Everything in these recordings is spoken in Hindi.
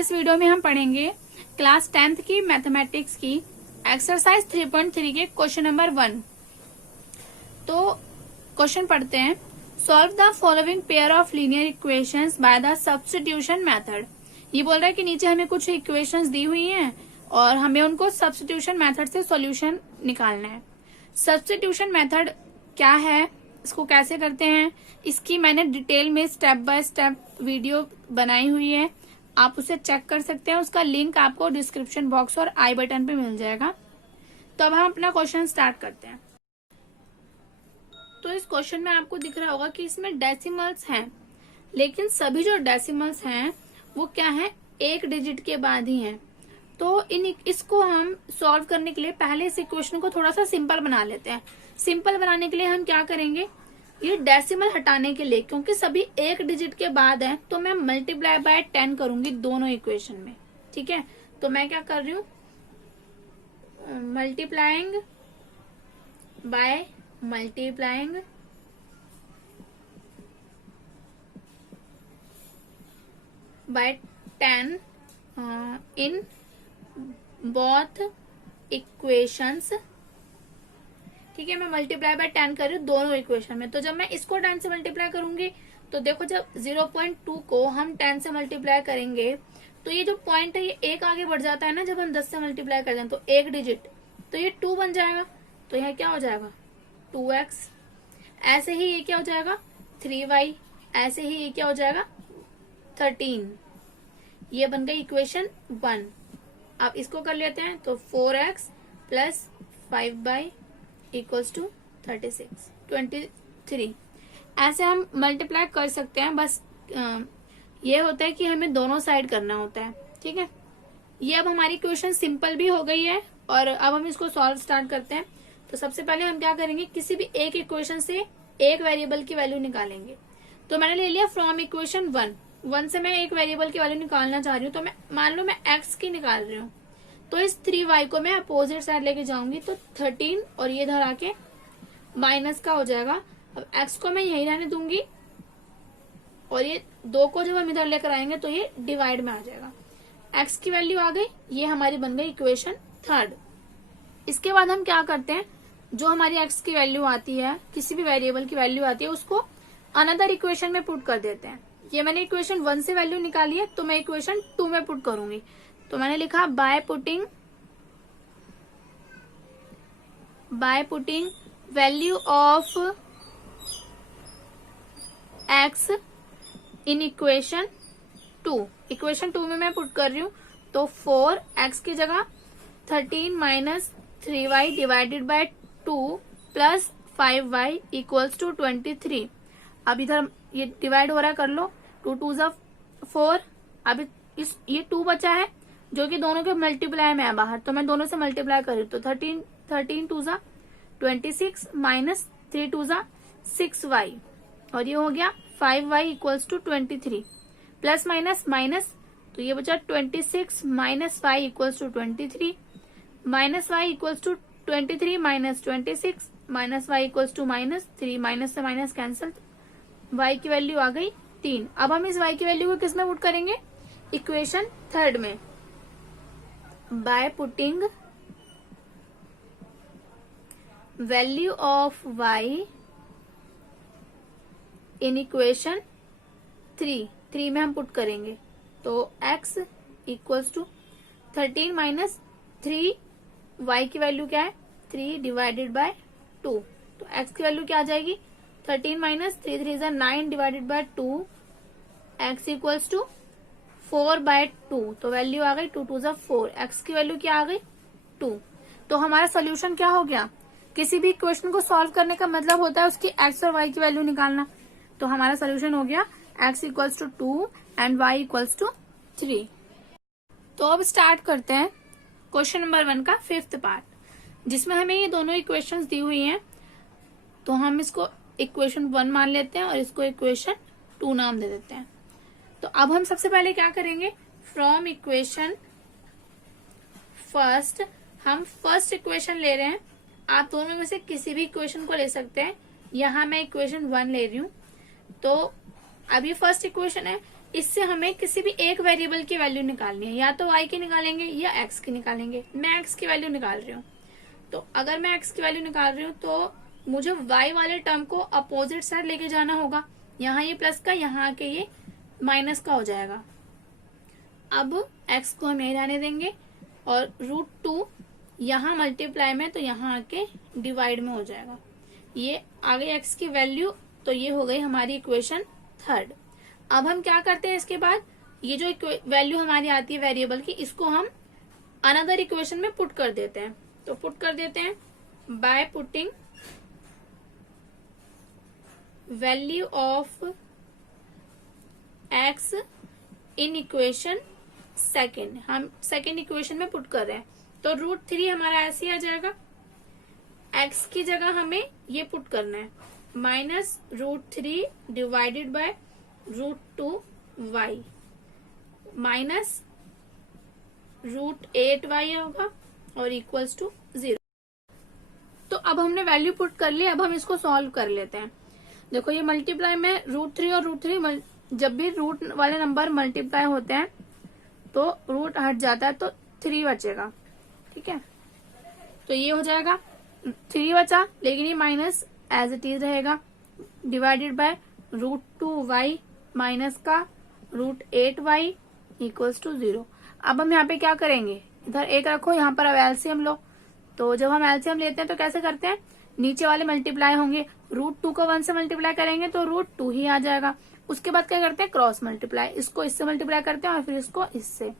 इस वीडियो में हम पढ़ेंगे क्लास 10th की मैथमेटिक्स की एक्सरसाइज 3.3 के क्वेश्चन नंबर 1। तो क्वेश्चन पढ़ते हैं। Solve the following pair of linear equations by the substitution method. ये बोल रहा है कि नीचे हमें कुछ इक्वेशंस दी हुई हैं और हमें उनको सब्स्टिट्यूशन मेथड से सॉल्यूशन निकालना है। सब्स्टिट्यूशन मेथड क्या है, इसको कैसे करते हैं, इसकी मैंने डिटेल में स्टेप बाय स्टेप वीडियो बनाई हुई है, आप उसे चेक कर सकते हैं। उसका लिंक आपको डिस्क्रिप्शन बॉक्स और आई बटन पे मिल जाएगा। तो अब हम अपना क्वेश्चन स्टार्ट करते हैं। तो इस क्वेश्चन में आपको दिख रहा होगा कि इसमें डेसिमल्स हैं, लेकिन सभी जो डेसिमल्स हैं वो क्या है, एक डिजिट के बाद ही हैं। तो इसको हम सॉल्व करने के लिए पहले इस इक्वेशन को थोड़ा सा सिंपल बना लेते हैं। सिंपल बनाने के लिए हम क्या करेंगे, ये डेसिमल हटाने के लिए, क्योंकि सभी एक डिजिट के बाद है, तो मैं मल्टीप्लाई बाय 10 करूंगी दोनों इक्वेशन में। ठीक है, तो मैं क्या कर रही हूँ, multiplying by multiplying by 10 in both equations. ठीक है, मैं मल्टीप्लाई बाय 10 कर रही हूँ दोनों इक्वेशन में। तो जब मैं इसको 10 से मल्टीप्लाई करूंगी तो देखो, जब 0.2 को हम 10 से मल्टीप्लाई करेंगे तो ये जो पॉइंट है ये एक आगे बढ़ जाता है ना, जब हम 10 से मल्टीप्लाई कर दें तो एक डिजिट, तो ये 2 बन जाएगा। तो यह क्या हो जाएगा, 2x। ऐसे ही ये क्या हो जाएगा, 3y। ऐसे ही ये क्या हो जाएगा, 13। ये बन गई इक्वेशन 1। अब इसको कर लेते हैं, तो 4x plus 5y equals to 23। ऐसे हम मल्टीप्लाई कर सकते हैं, बस ये होता है कि हमें दोनों साइड करना होता है। ठीक है, ये अब हमारी इक्वेशन सिंपल भी हो गई है और अब हम इसको सॉल्व स्टार्ट करते हैं। तो सबसे पहले हम क्या करेंगे, किसी भी एक इक्वेशन से एक वेरिएबल की वैल्यू निकालेंगे। तो मैंने ले लिया फ्रॉम इक्वेशन 1 से मैं एक वेरिएबल की वैल्यू निकालना चाह रही हूँ। तो मैं मान लो मैं x की निकाल रही हूँ, तो इस 3y को मैं अपोजिट साइड लेके जाऊंगी, तो 13 और ये इधर आके माइनस का हो जाएगा। अब x को मैं यही रहने दूंगी और ये 2 को जब हम इधर लेकर आएंगे तो ये डिवाइड में आ जाएगा। x की वैल्यू आ गई, ये हमारी बन गई इक्वेशन 3। इसके बाद हम क्या करते हैं, जो हमारी x की वैल्यू आती है, किसी भी वेरिएबल की वैल्यू आती है, उसको अनदर इक्वेशन में पुट कर देते हैं। ये मैंने इक्वेशन 1 से वैल्यू निकाली है, तो मैं इक्वेशन 2 में पुट करूंगी। तो मैंने लिखा bye putting value of x in equation 2। Equation 2 में मैं पुट कर रही हूँ, तो 4x की जगह 13 minus 3y divided by 2 plus 5y equals to 23। अब इधर ये डिवाइड हो रहा है, कर लो, 2 2 जा 4। अब ये 2 बचा है जो कि दोनों के मल्टीप्लाई में है बाहर, तो मैं दोनों से मल्टीप्लाई कर रही हूँ। तो 13 2 जा 26 माइनस 3 2 जा 6y और ये हो गया 5y equals to 23। Plus minus minus, तो ये बचा 26 minus 5 equals to 23 minus y equals to 23 minus 26 minus y equals to minus 3। Minus से माइनस कैंसल, y की वैल्यू आ गई 3। अब हम इस y की वैल्यू को किस में पुट करेंगे, इक्वेशन 3 में। By putting value of y in equation 3 में हम पुट करेंगे, तो x equals to 13 minus 3, y की वैल्यू क्या है, 3 डिवाइडेड बाय 2। तो x की वैल्यू क्या आ जाएगी, 13 माइनस 3 3 जा 9 divided by 2, x equals to 4/2। तो वैल्यू आ गई 2 2 जा 4। x की वैल्यू क्या आ गई, 2। तो हमारा सोल्यूशन क्या हो गया, किसी भी इक्वेशन को सॉल्व करने का मतलब होता है उसकी x और y की वैल्यू निकालना। तो हमारा सोल्यूशन हो गया x equals to 2 and y equals to 3। तो अब स्टार्ट करते हैं क्वेश्चन नंबर 1 का 5th पार्ट, जिसमें हमें ये दोनों इक्वेशंस दी हुई हैं। तो हम इसको इक्वेशन 1 मान लेते हैं और इसको इक्वेशन 2 नाम दे देते हैं। तो अब हम सबसे पहले क्या करेंगे, फ्रॉम इक्वेशन फर्स्ट, हम फर्स्ट इक्वेशन ले रहे हैं। आप दोनों में से किसी भी इक्वेशन को ले सकते हैं। यहाँ मैं इक्वेशन 1 ले रही हूँ। तो अब ये फर्स्ट इक्वेशन है, इससे हमें किसी भी एक वेरिएबल की वैल्यू निकालनी है, या तो y की निकालेंगे या x की निकालेंगे। मैं x की वैल्यू निकाल रही हूँ, तो अगर मैं x की वैल्यू निकाल रही हूँ तो मुझे y वाले टर्म को अपोजिट साइड लेके जाना होगा। यहाँ ये प्लस का, यहाँ आके ये माइनस का हो जाएगा। अब x को हम यही रहने देंगे और √2 यहाँ मल्टीप्लाई में, तो यहाँ आके डिवाइड में हो जाएगा। ये आ गई x की वैल्यू, तो ये हो गई हमारी इक्वेशन थर्ड। अब हम क्या करते हैं, इसके बाद ये जो वैल्यू हमारी आती है वेरिएबल की, इसको हम अनदर इक्वेशन में पुट कर देते हैं। तो पुट कर देते हैं bye putting value of x in equation second. हम सेकेंड इक्वेशन में पुट कर रहे हैं, तो √3 हमारा ऐसे ही आ जाएगा। x की जगह हमें ये पुट करना है, -√3 divided by √2y minus √8y होगा और इक्वल्स टू 0। तो अब हमने वैल्यू पुट कर ली, अब हम इसको सॉल्व कर लेते हैं। देखो ये मल्टीप्लाई में √3 और √3, जब भी रूट वाले नंबर मल्टीप्लाई होते हैं तो रूट हट जाता है, तो 3 बचेगा। ठीक है, तो ये हो जाएगा 3 बचा, लेकिन ये माइनस एज इट इज रहेगा, डिवाइडेड बाय √2y माइनस का √8y इक्वल्स टू 0। अब हम यहाँ पे क्या करेंगे, इधर एक रखो, यहाँ पर अब एलसीएम लो। तो जब हम एलसीएम लेते हैं तो कैसे करते हैं, नीचे वाले मल्टीप्लाई होंगे, √2 को 1 से मल्टीप्लाई करेंगे तो √2 ही आ जाएगा। उसके बाद क्या करते हैं, क्रॉस मल्टीप्लाई, इसको इससे मल्टीप्लाई करते हैं और फिर इसको इससे।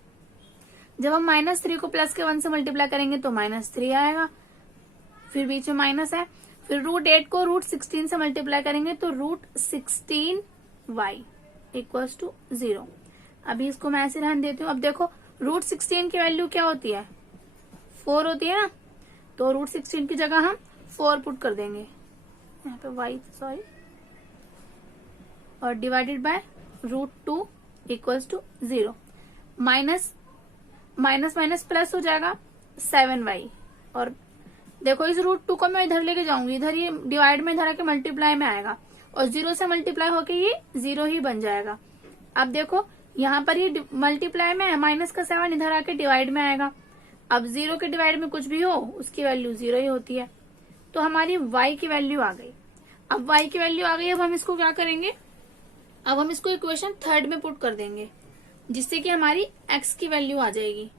जब हम -3 को प्लस के 1 से मल्टीप्लाई करेंगे तो -3 आएगा, फिर बीच में माइनस है। फिर √8 को √16 से मल्टीप्लाई करेंगे तो √16y इक्वल्स टू 0। अभी इसको मैं ऐसे रहने देती हूँ। अब देखो √16 की वैल्यू क्या होती है, 4 होती है ना, तो √16 की जगह हम 4 पुट कर देंगे यहाँ पे y और divided by √2 equals to 0। Minus minus plus हो जाएगा 7y, और देखो इस √2 को मैं इधर लेके जाऊंगी, इधर ये डिवाइड में इधर आके मल्टीप्लाई में आएगा और 0 से मल्टीप्लाई होके ये 0 ही बन जाएगा। अब देखो यहाँ पर ये मल्टीप्लाई में है, माइनस का 7 इधर आके डिवाइड में आएगा। अब 0 के डिवाइड में कुछ भी हो उसकी वैल्यू 0 ही होती है, तो हमारी y की वैल्यू आ गई। अब y की वैल्यू आ गई, अब हम इसको क्या करेंगे, अब हम इसको इक्वेशन थर्ड में पुट कर देंगे, जिससे कि हमारी x की वैल्यू आ जाएगी।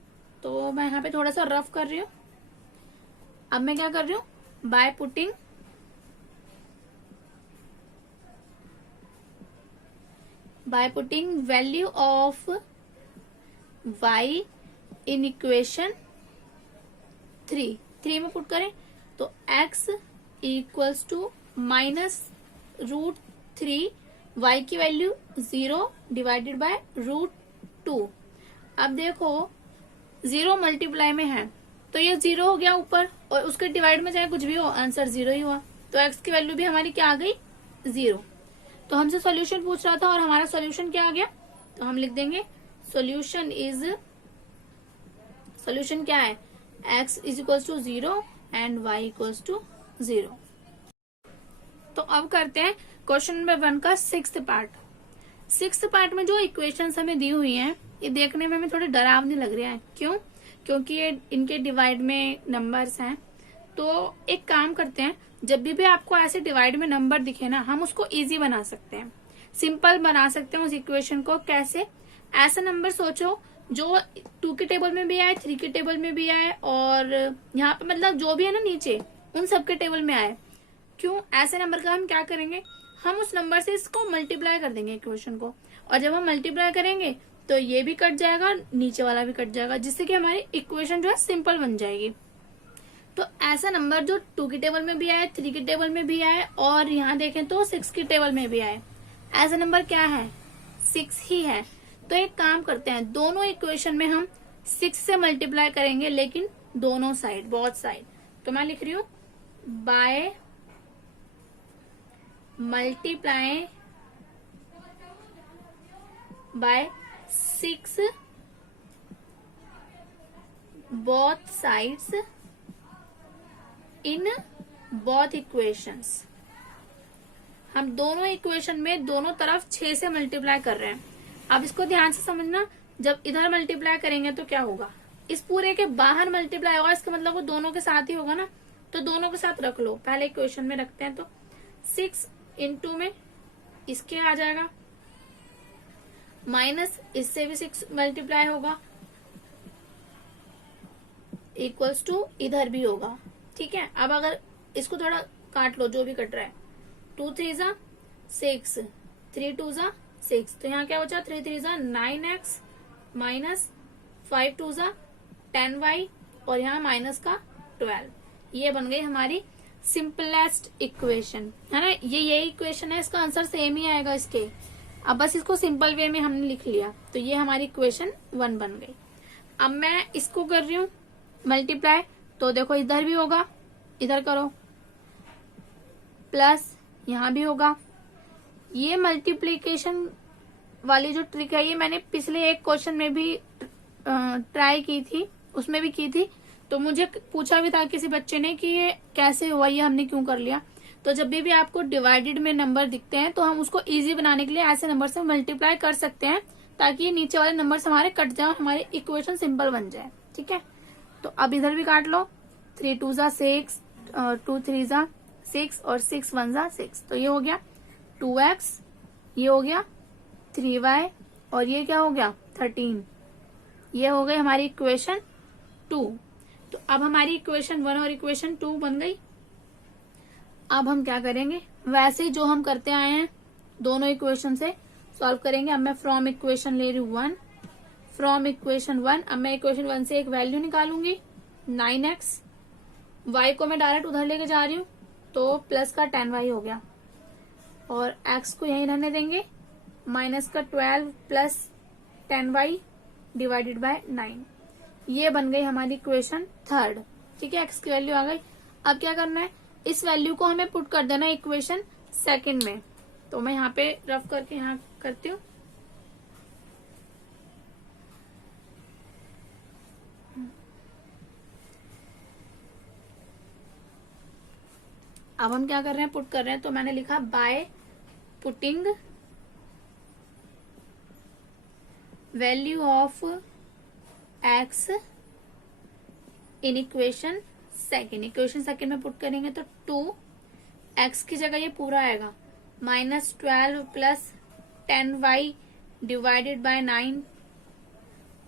तो मैं यहाँ पे थोड़ा सा रफ कर रही हूँ। अब मैं क्या कर रही हूँ, bye putting value of y in equation 3 में पुट करें तो x इक्वल्स टू -√3, y की वैल्यू 0 डिवाइडेड बाय √2। अब देखो 0 मल्टीप्लाई में है तो ये 0 हो गया ऊपर, और उसके डिवाइड में चाहे कुछ भी हो आंसर 0 ही हुआ, तो x की वैल्यू भी हमारी क्या आ गई, 0। तो हमसे सॉल्यूशन पूछ रहा था और हमारा सॉल्यूशन क्या आ गया, तो हम लिख देंगे सॉल्यूशन क्या है, x is equals to 0 and y equals to 0। तो अब करते हैं क्वेश्चन नंबर 1 का 6th पार्ट। 6th पार्ट में जो इक्वेशंस हमें दी हुई हैं, ये देखने में हमें थोड़े डरावनी लग रहे हैं। क्यों, क्योंकि ये इनके डिवाइड में नंबर्स हैं। तो एक काम करते हैं, जब भी आपको ऐसे डिवाइड में नंबर दिखे ना, हम उसको इजी बना सकते हैं, सिंपल बना सकते हैं उस इक्वेशन को। कैसे, ऐसा नंबर सोचो जो 2 के टेबल में भी आए, 3 के टेबल में भी आए, और यहाँ पे मतलब जो भी है ना नीचे, उन सबके टेबल में आए। क्यों, ऐसे नंबर का हम क्या करेंगे, हम उस नंबर से इसको मल्टीप्लाई कर देंगे इक्वेशन को, और जब हम मल्टीप्लाई करेंगे तो ये भी कट जाएगा, नीचे वाला भी कट जाएगा, जिससे कि हमारी इक्वेशन जो है सिंपल बन जाएगी। तो ऐसा नंबर जो 2 के टेबल में भी आए, 3 के टेबल में भी आए, और यहाँ देखें तो 6 के टेबल में भी आए, ऐसा नंबर क्या है, 6 ही है। तो एक काम करते हैं, दोनों इक्वेशन में हम 6 से मल्टीप्लाई करेंगे, लेकिन दोनों साइड, बोथ साइड। तो मैं लिख रही हूँ by multiply by 6 both sides in both equations। हम दोनों इक्वेशन में दोनों तरफ 6 से मल्टीप्लाई कर रहे हैं। अब इसको ध्यान से समझना, जब इधर मल्टीप्लाई करेंगे तो क्या होगा, इस पूरे के बाहर मल्टीप्लाई होगा, इसका मतलब वो दोनों के साथ ही होगा ना, तो दोनों के साथ रख लो। पहले इक्वेशन में रखते हैं, तो 6 इंटू में इसके आ जाएगा, माइनस इससे भी 6 मल्टीप्लाई होगा, इक्वल्स टू इधर भी होगा। ठीक है, अब अगर इसको थोड़ा काट लो, जो भी कट रहा है, 2 3 जा 6, 3 2 जा 6, तो यहाँ क्या बचा, 3 3 जा 9x माइनस 5 2 जा 10y और यहाँ माइनस का 12। ये बन गई हमारी सिंपलेस्ट इक्वेशन, है ना। यही इक्वेशन है, इसका आंसर सेम ही आएगा इसके। अब बस इसको सिंपल वे में हमने लिख लिया, तो ये हमारी इक्वेशन 1 बन गई। अब मैं इसको कर रही हूँ मल्टीप्लाई, तो देखो इधर भी होगा, इधर करो, प्लस यहाँ भी होगा। ये मल्टीप्लीकेशन वाली जो ट्रिक है, ये मैंने पिछले एक क्वेश्चन में भी ट्राई की थी, उसमें भी की थी, तो मुझे पूछा भी था किसी बच्चे ने कि ये कैसे हुआ, ये हमने क्यों कर लिया। तो जब भी आपको डिवाइडेड में नंबर दिखते हैं, तो हम उसको इजी बनाने के लिए ऐसे नंबर से मल्टीप्लाई कर सकते हैं, ताकि ये नीचे वाले नंबर हमारे कट जाए और हमारी इक्वेशन सिंपल बन जाए। ठीक है, तो अब इधर भी काट लो, 3 2 जा 6, 2 3 जा 6 और 6 1 जा 6, तो ये हो गया 2x, ये हो गया 3y और ये क्या हो गया 13। ये हो गई हमारी इक्वेशन 2। तो अब हमारी इक्वेशन 1 और इक्वेशन 2 बन गई। अब हम क्या करेंगे, वैसे जो हम करते आए हैं दोनों इक्वेशन से सॉल्व करेंगे। अब मैं फ्रॉम इक्वेशन ले रही हूँ 1, फ्रॉम इक्वेशन 1 अब मैं इक्वेशन 1 से एक वैल्यू निकालूंगी 9x, y को मैं डायरेक्ट उधर लेके जा रही हूँ, तो प्लस का 10y हो गया, और x को यहीं रहने देंगे, माइनस का 12 प्लस 10y डिवाइडेड बाय 9। ये बन गई हमारी इक्वेशन 3। ठीक है, x की वैल्यू आ गई। अब क्या करना है, इस वैल्यू को हमें पुट कर देना इक्वेशन 2 में। तो मैं यहाँ पे रफ करके यहाँ करती हूँ। अब हम क्या कर रहे हैं, पुट कर रहे हैं, तो मैंने लिखा bye putting value of x in equation 2। Equation 2 में पुट करेंगे तो 2x की जगह ये पूरा आएगा, minus 12 plus 10y divided by 9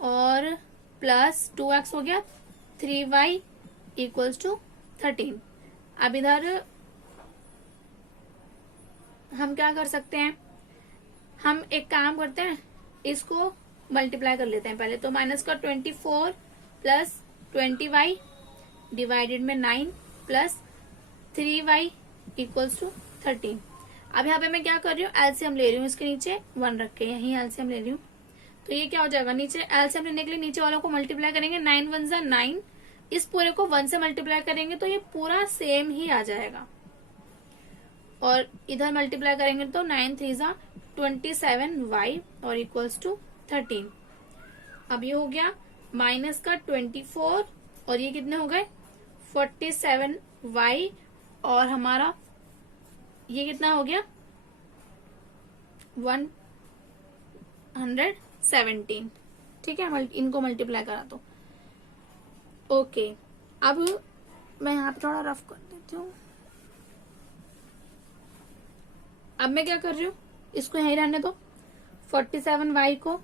और प्लस 2x हो गया 3y इक्वल्स टू 13। अब इधर हम क्या कर सकते हैं, हम एक काम करते हैं, इसको मल्टीप्लाई कर लेते हैं पहले। तो माइनस का 24 प्लस 20y डिवाइडेड में 9 प्लस 3y इक्वल्स टू 13। अब यहाँ पे मैं क्या कर रही हूँ, एलसीएम ले रही हूँ, इसके नीचे 1 रख के यही एलसीएम ले रही हूँ। तो ये क्या हो जाएगा, नीचे एलसीएम लेने के लिए नीचे वालों को मल्टीप्लाई करेंगे, 9 1 जा 9, इस पूरे को 1 से मल्टीप्लाई करेंगे तो ये पूरा सेम ही आ जाएगा, और इधर मल्टीप्लाई करेंगे तो 9 3 जा 27y और इक्वल्स टू 13। अब ये हो गया माइनस का 24 और ये कितने हो गए 47y और हमारा ये कितना हो गया 117। ठीक है, इनको मल्टीप्लाई करा तो ओके। अब मैं यहाँ पे थोड़ा रफ कर देती हूँ। अब मैं क्या कर रही हूँ, इसको यहीं रहने दो, 47y को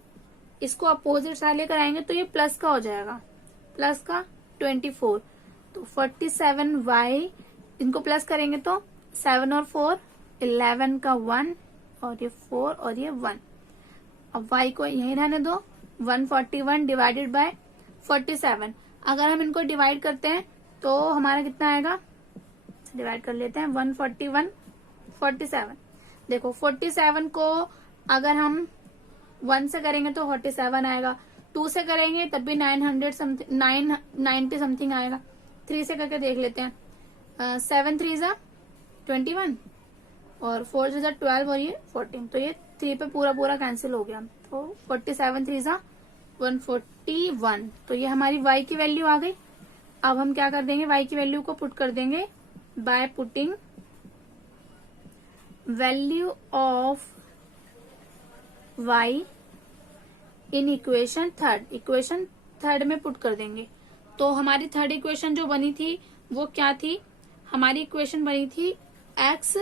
इसको अपोजिट साइड लेकर आएंगे तो ये प्लस का हो जाएगा, प्लस का 24, तो 47y इनको प्लस करेंगे तो 7 और 4 11 का 1 और ये 4 और ये 1। अब y को यहीं रहने दो, 141 डिवाइडेड बाय 47। अगर हम इनको डिवाइड करते हैं तो हमारा कितना आएगा, डिवाइड कर लेते हैं 141 47। देखो 47 को अगर हम 1 से करेंगे तो 47 आएगा, 2 से करेंगे तब भी 990 समथिंग आएगा, 3 से करके देख लेते हैं, 7 3 जा 21 और 4 जा 12 और ये 14, तो ये 3 पे पूरा कैंसिल हो गया, तो 47 3 जा 141। तो ये हमारी y की वैल्यू आ गई। अब हम क्या कर देंगे, y की वैल्यू को पुट कर देंगे bye putting value of y in equation third में पुट कर देंगे। तो हमारी थर्ड इक्वेशन जो बनी थी वो क्या थी, हमारी इक्वेशन बनी थी x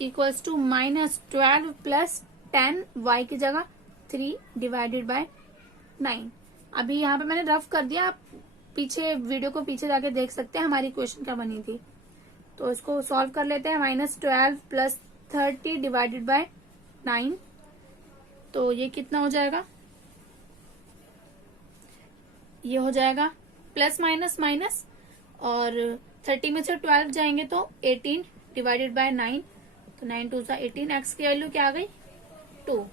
equals to -12 plus 10, y की जगह 3 डिवाइडेड बाय 9। अभी यहाँ पे मैंने रफ कर दिया, आप पीछे वीडियो को पीछे जाके देख सकते हैं हमारी इक्वेशन क्या बनी थी। तो इसको सॉल्व कर लेते हैं। -12 प्लस 30 डिवाइडेड बाय 9, तो ये कितना हो जाएगा, ये हो जाएगा प्लस माइनस माइनस, और 30 में से 12 जाएंगे तो 18 डिवाइडेड बाय 9, तो 9 2 सा 18। एक्स की वैल्यू क्या आ गई, 2।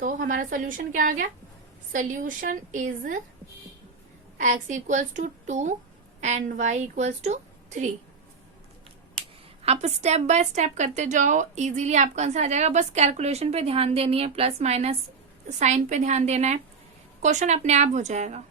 तो हमारा सोल्यूशन क्या आ गया, solution is x equals to 2 and y equals to 3। आप स्टेप बाय स्टेप करते जाओ, इजीली आपका आंसर आ जाएगा। बस कैलकुलेशन पे ध्यान देनी है, प्लस माइनस साइन पे ध्यान देना है, क्वेश्चन अपने आप हो जाएगा।